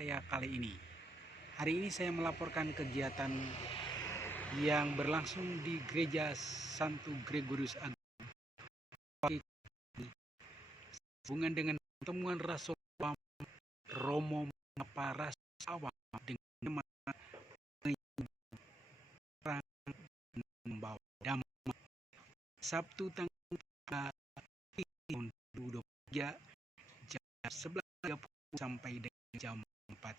saya kali ini. Hari ini saya melaporkan kegiatan yang berlangsung di Gereja Santo Gregorius Agung hubungan dengan pertemuan Rasul Romo Mapa Awam dengan perang membawa damai. Sabtu tanggal 2023 jam 11.30 sampai dengan jam 4.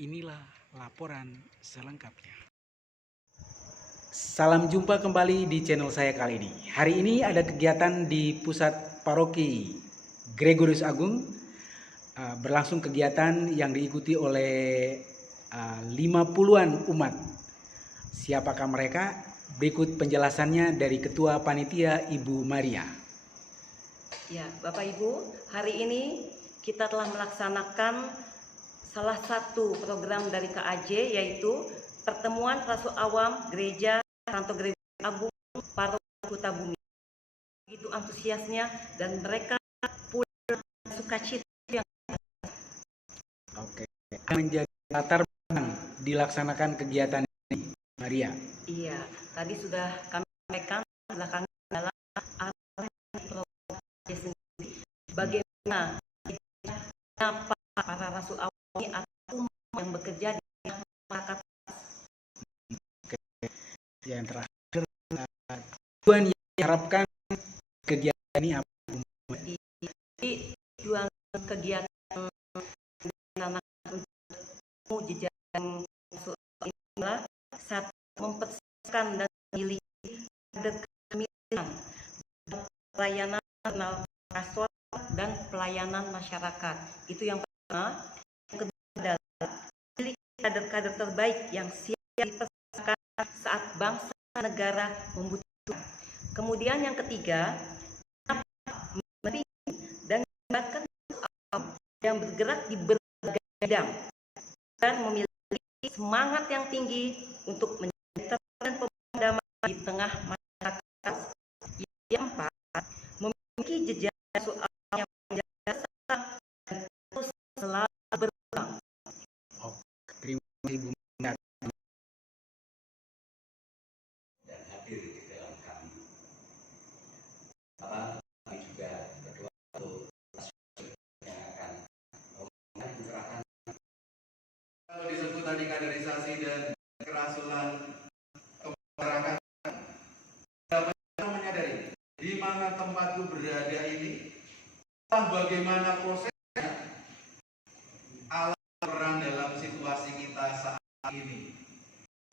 Inilah laporan selengkapnya. Salam jumpa kembali di channel saya kali ini. Hari ini ada kegiatan di pusat paroki Gregorius Agung. Berlangsung kegiatan yang diikuti oleh 50-an umat. Siapakah mereka? Berikut penjelasannya dari Ketua Panitia Ibu Maria. Ya, Bapak Ibu, hari ini kita telah melaksanakan salah satu program dari KAJ, yaitu pertemuan Rasul Awam Gereja Santo Gregorius Agung Paroki Kuta Bumi. Begitu antusiasnya dan mereka pulang sukacita yang menjadi latar belakang dilaksanakan kegiatan ini, Maria. Iya, tadi sudah kami sampaikan belakangnya adalah program sendiri. Bagaimana para Rasul Awam ini atau yang bekerja di masyarakat. Yang terakhir, tujuan yang diharapkan kegiatan ini apa? Tujuan kegiatan untuk jejaring inilah satu, mempersatukan dan memiliki kemitraan pelayanan pastoral dan pelayanan masyarakat. Itu yang pertama. Yang kedua adalah memiliki kader-kader terbaik yang siap dipersatukan saat bangsa negara membutuhkan. Kemudian yang ketiga, membimbing dan melibatkan yang bergerak di berbagai bidang dan memiliki semangat yang tinggi untuk menciptakan pemadaman di tengah masyarakat. Yang keempat, memiliki jejak soal yang menjasa dan terus selalu berkembang. Terima kasih Bu. Dan hadir di dalam kami. Kami juga berdoa untuk yang akan menyerahkan. Kalau disebut tadi kaderisasi dan kerasulan kemasyarakatan, dapat menyadari di mana tempatku berada ini, bagaimana prosesnya Allah peran dalam situasi kita saat ini.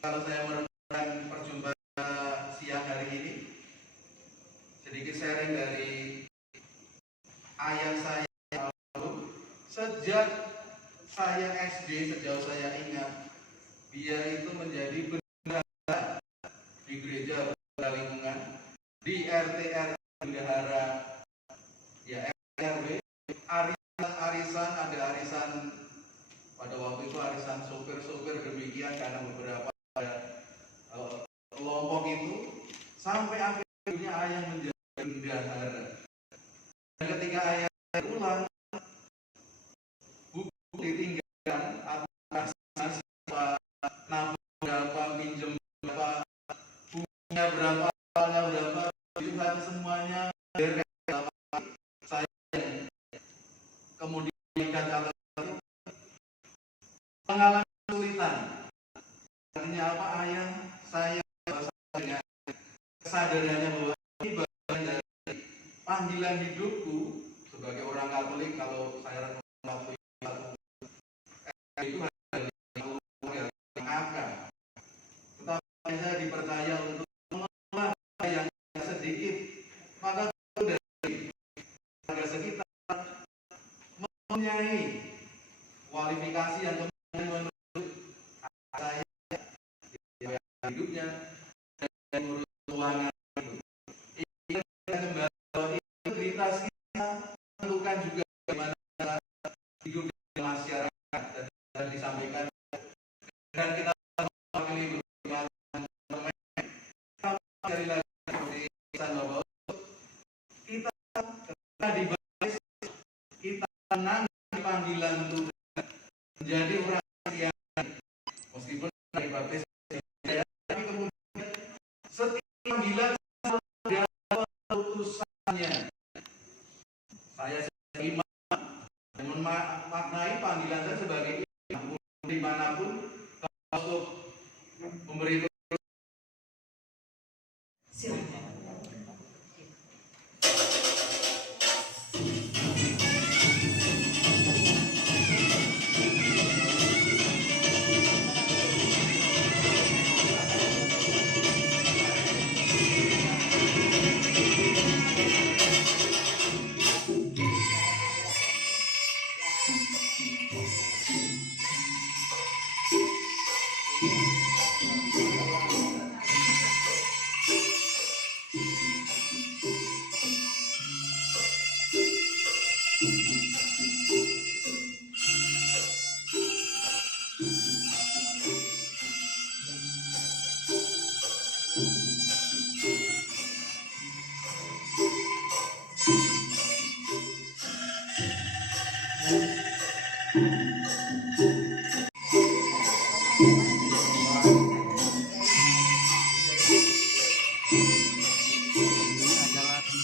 Kalau saya merenungkan perjumpaan siang hari ini, sedikit sharing dari ayah saya yang lalu. Sejak saya SD, sejauh saya ingat, dia itu menjadi bendahara di gereja lingkungan, di RT bendahara, ya RW, arisan, ada arisan pada waktu itu arisan sopir-sopir demikian, karena beberapa kelompok itu sampai akhirnya ayah menjadi bendahara. Dan ketika ayah pulang, buku ditinggalkan atas nasib nambah berapa, pinjam berapa, bunganya berapa, awalnya berapa, itu kan semuanya dari saya. Kemudian dikatakan mengalami kesulitan. Artinya apa? Ayah saya dengan kesadarannya bahwa ini bagian dari panggilan hidupku sebagai orang Katolik. Kalau saya waktu itu yang akan, tetapi saya dipercaya untuk mengelola yang sedikit, maka dari warga sekitar mempunyai kualifikasi yang kemudian menurut saya hidupnya dan menurut keuangan itu. Ini kembali integritas kita menentukan juga bagaimana hidup di masyarakat, dan disampaikan dan kita mewakili dari lagi seperti Bapak, kita di baris, kita menang panggilan untuk menjadi orang yang meskipun dari baptis tapi kemudian setiap panggilan ada keputusannya. Saya imam dan memaknai panggilan saya sebagai imam dimanapun untuk memberi. Silakan.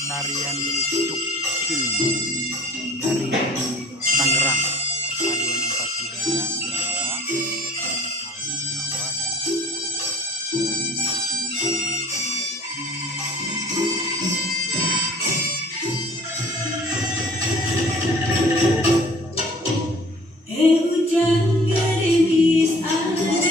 Tarian Cukil dari Tangerang, perpaduan 4 budaya Jawa, Betawi, Jawa hujan gerimis ada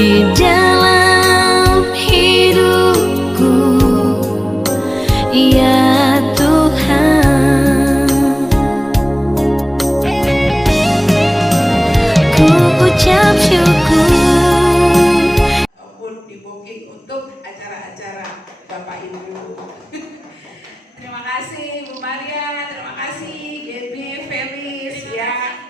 di dalam hidupku, ya Tuhan. Ku ucap syukur maupun di booking untuk acara-acara Bapak Ibu. Terima kasih Bu Maria, terima kasih Gaby, Felis ya.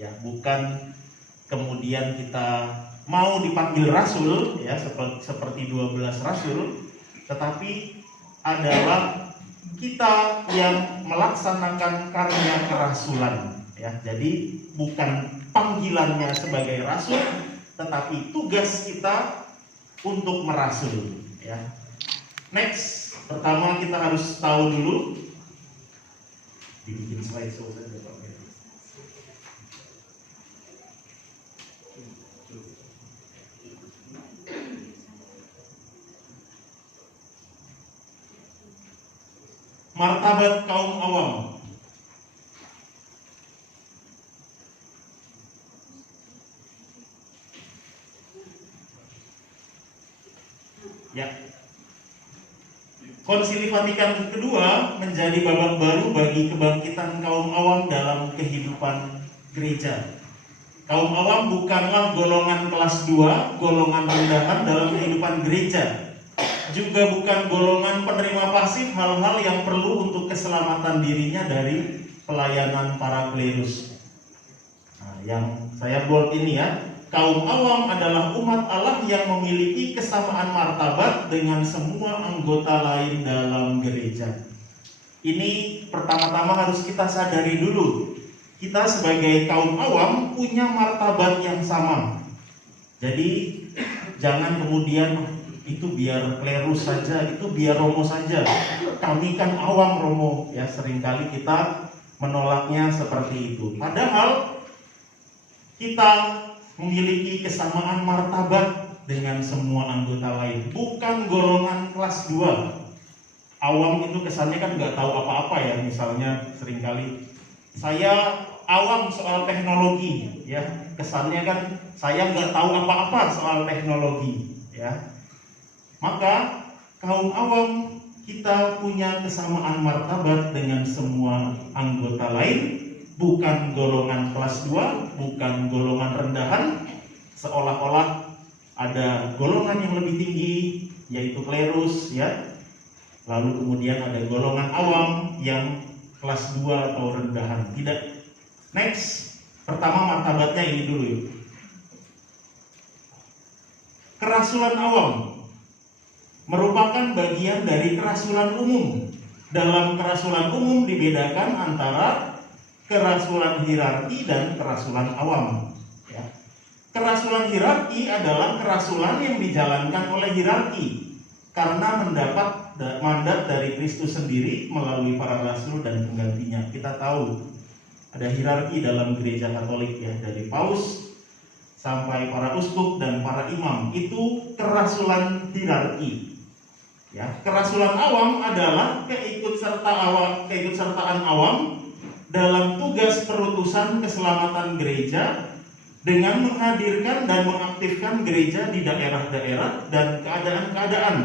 ya, bukan kemudian kita mau dipanggil rasul ya, seperti 12 rasul, tetapi adalah kita yang melaksanakan karya kerasulan ya. Jadi bukan panggilannya sebagai rasul, tetapi tugas kita untuk merasul ya. Next, pertama kita harus tahu dulu, dibikin slideshow saja Pak. Martabat kaum awam. Ya. Konsili Vatikan kedua menjadi babak baru bagi kebangkitan kaum awam dalam kehidupan gereja. Kaum awam bukanlah golongan kelas 2, golongan rendahan dalam kehidupan gereja. Juga bukan golongan penerima pasif hal-hal yang perlu untuk keselamatan dirinya dari pelayanan para klerus. Nah, yang saya bold ini ya, kaum awam adalah umat Allah yang memiliki kesamaan martabat dengan semua anggota lain dalam gereja. Ini pertama-tama harus kita sadari dulu. Kita sebagai kaum awam punya martabat yang sama. Jadi jangan kemudian itu biar klerus saja, itu biar romo saja. Kami kan awam romo ya, seringkali kita menolaknya seperti itu. Padahal kita memiliki kesamaan martabat dengan semua anggota lain, bukan golongan kelas 2. Awam itu kesannya kan nggak tahu apa-apa ya, misalnya seringkali saya awam soal teknologi ya, kesannya kan saya nggak tahu apa-apa soal teknologi ya. Maka kaum awam kita punya kesamaan martabat dengan semua anggota lain, bukan golongan kelas 2, bukan golongan rendahan, seolah-olah ada golongan yang lebih tinggi yaitu klerus ya. Lalu kemudian ada golongan awam yang kelas 2 atau rendahan. Tidak. Next, pertama martabatnya ini dulu ya. Kerasulan awam merupakan bagian dari kerasulan umum. Dalam kerasulan umum dibedakan antara kerasulan hierarki dan kerasulan awam. Ya. Kerasulan hierarki adalah kerasulan yang dijalankan oleh hierarki karena mendapat mandat dari Kristus sendiri melalui para rasul dan penggantinya. Kita tahu ada hierarki dalam gereja Katolik ya, dari paus sampai para uskup dan para imam. Itu kerasulan hierarki. Ya, kerasulan awam adalah keikutsertaan awam dalam tugas perutusan keselamatan gereja dengan menghadirkan dan mengaktifkan gereja di daerah-daerah dan keadaan-keadaan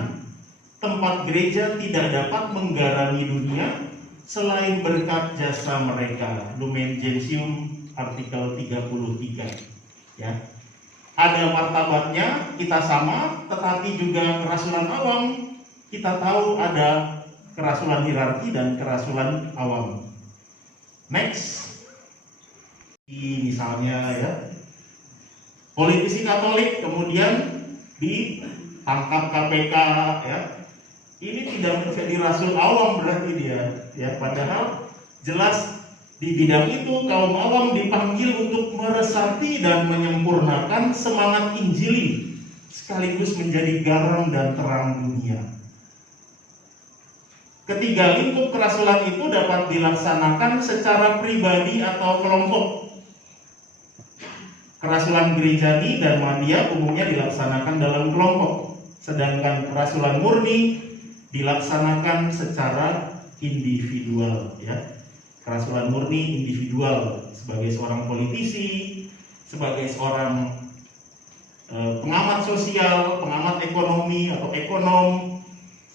tempat gereja tidak dapat menggarami dunia selain berkat jasa mereka. Lumen Gentium artikel 33. Ya. Ada martabatnya, kita sama, tetapi juga kerasulan awam kita tahu ada kerasulan hierarki dan kerasulan awam. Next, misalnya ya, politisi Katolik kemudian ditangkap KPK ya. Ini tidak menjadi rasul awam berarti dia ya, padahal jelas di bidang itu kaum awam dipanggil untuk meresapi dan menyempurnakan semangat Injili sekaligus menjadi garam dan terang dunia. Ketiga, lingkup kerasulan itu dapat dilaksanakan secara pribadi atau kelompok. Kerasulan gerejani dan mandia umumnya dilaksanakan dalam kelompok, sedangkan kerasulan murni dilaksanakan secara individual. Ya, kerasulan murni individual sebagai seorang politisi, sebagai seorang pengamat sosial, pengamat ekonomi atau ekonom,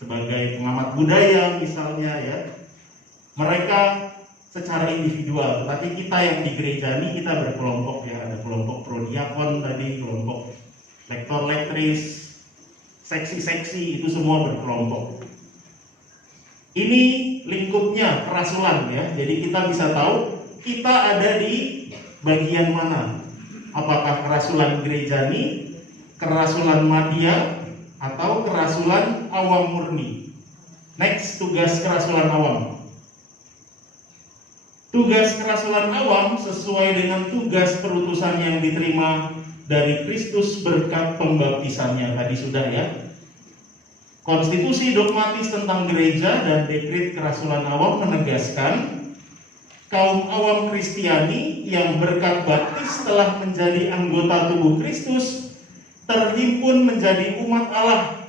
sebagai pengamat budaya misalnya ya, mereka secara individual. Tetapi kita yang di gereja ini kita berkelompok ya, ada kelompok prodiakon tadi, kelompok lektor lektris, seksi-seksi, itu semua berkelompok. Ini lingkupnya kerasulan ya, jadi kita bisa tahu kita ada di bagian mana? Apakah kerasulan Gerejani, kerasulan Madya, atau kerasulan awam murni? Next, tugas kerasulan awam. Tugas kerasulan awam sesuai dengan tugas perutusan yang diterima dari Kristus berkat pembaptisannya. Tadi sudah ya. Konstitusi dogmatis tentang gereja dan dekret kerasulan awam menegaskan kaum awam Kristiani yang berkat baptis telah menjadi anggota tubuh Kristus terhimpun menjadi umat Allah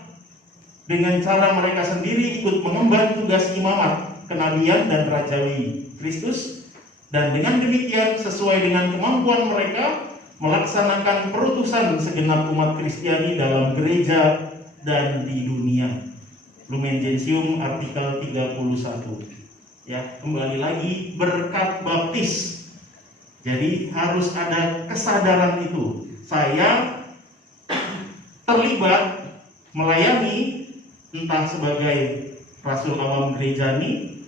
dengan cara mereka sendiri ikut mengemban tugas imamat, kenabian dan rajawi Kristus, dan dengan demikian sesuai dengan kemampuan mereka melaksanakan perutusan segenap umat Kristiani dalam gereja dan di dunia. Lumen Gentium artikel 31. Ya, kembali lagi berkat baptis. Jadi harus ada kesadaran itu. Saya terlibat melayani entah sebagai rasul awam Gerejani,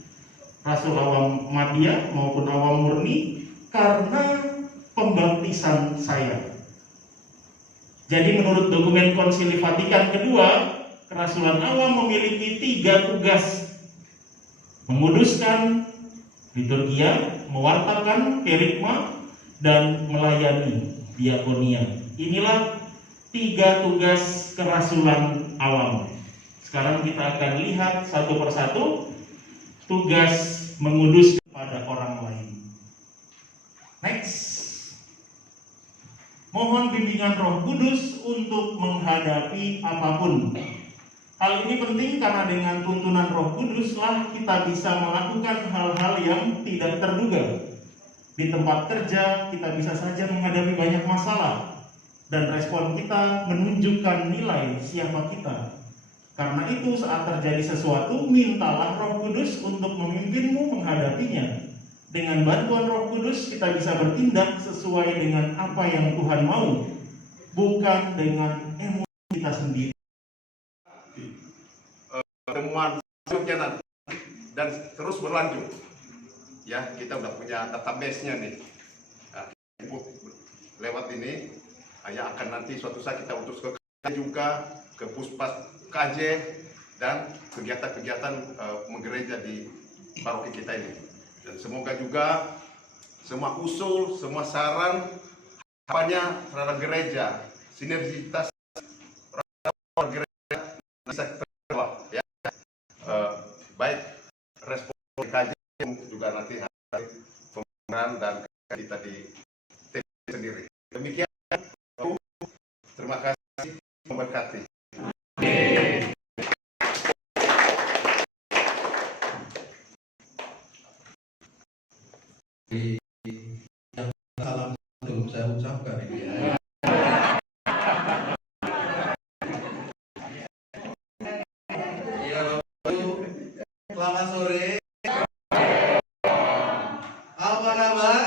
rasul awam Madya maupun awam murni karena pembaptisan saya. Jadi menurut dokumen Konsili Vatikan kedua, kerasulan awam memiliki 3 tugas: menguduskan liturgia, mewartakan kerigma, dan melayani diakonia. Inilah 3 tugas kerasulan awam. Sekarang kita akan lihat satu persatu tugas mengudus kepada orang lain. Next, mohon bimbingan Roh Kudus untuk menghadapi apapun. Hal ini penting karena dengan tuntunan Roh Kuduslah kita bisa melakukan hal-hal yang tidak terduga. Di tempat kerja kita bisa saja menghadapi banyak masalah, dan respon kita menunjukkan nilai siapa kita. Karena itu saat terjadi sesuatu, mintalah Roh Kudus untuk memimpinmu menghadapinya. Dengan bantuan Roh Kudus kita bisa bertindak sesuai dengan apa yang Tuhan mau, bukan dengan emosi kita sendiri. Temuan selanjutnya nanti dan terus berlanjut. Ya, kita udah punya database-nya nih. Nah, lewat ini, yang akan nanti suatu saat kita utus ke KJ juga, ke Puspas KJ, dan kegiatan-kegiatan menggereja di paroki kita ini. Dan semoga juga semua usul, semua saran, harapannya terhadap gereja, sinergitas gereja bisa terjawab, ya. Baik respon KJ juga nanti pemerintahan dan kita di tim sendiri. Demikian, terima kasih, memberkati. Salam belum saya ucapkan ini ya. Iya, Bapak Ibu, selamat sore. Apa kabar?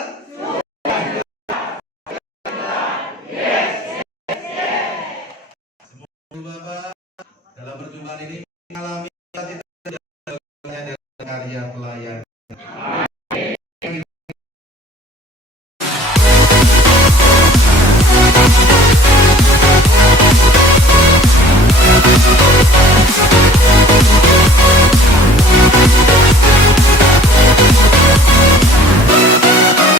Semoga Bapak dalam perjumpaan ini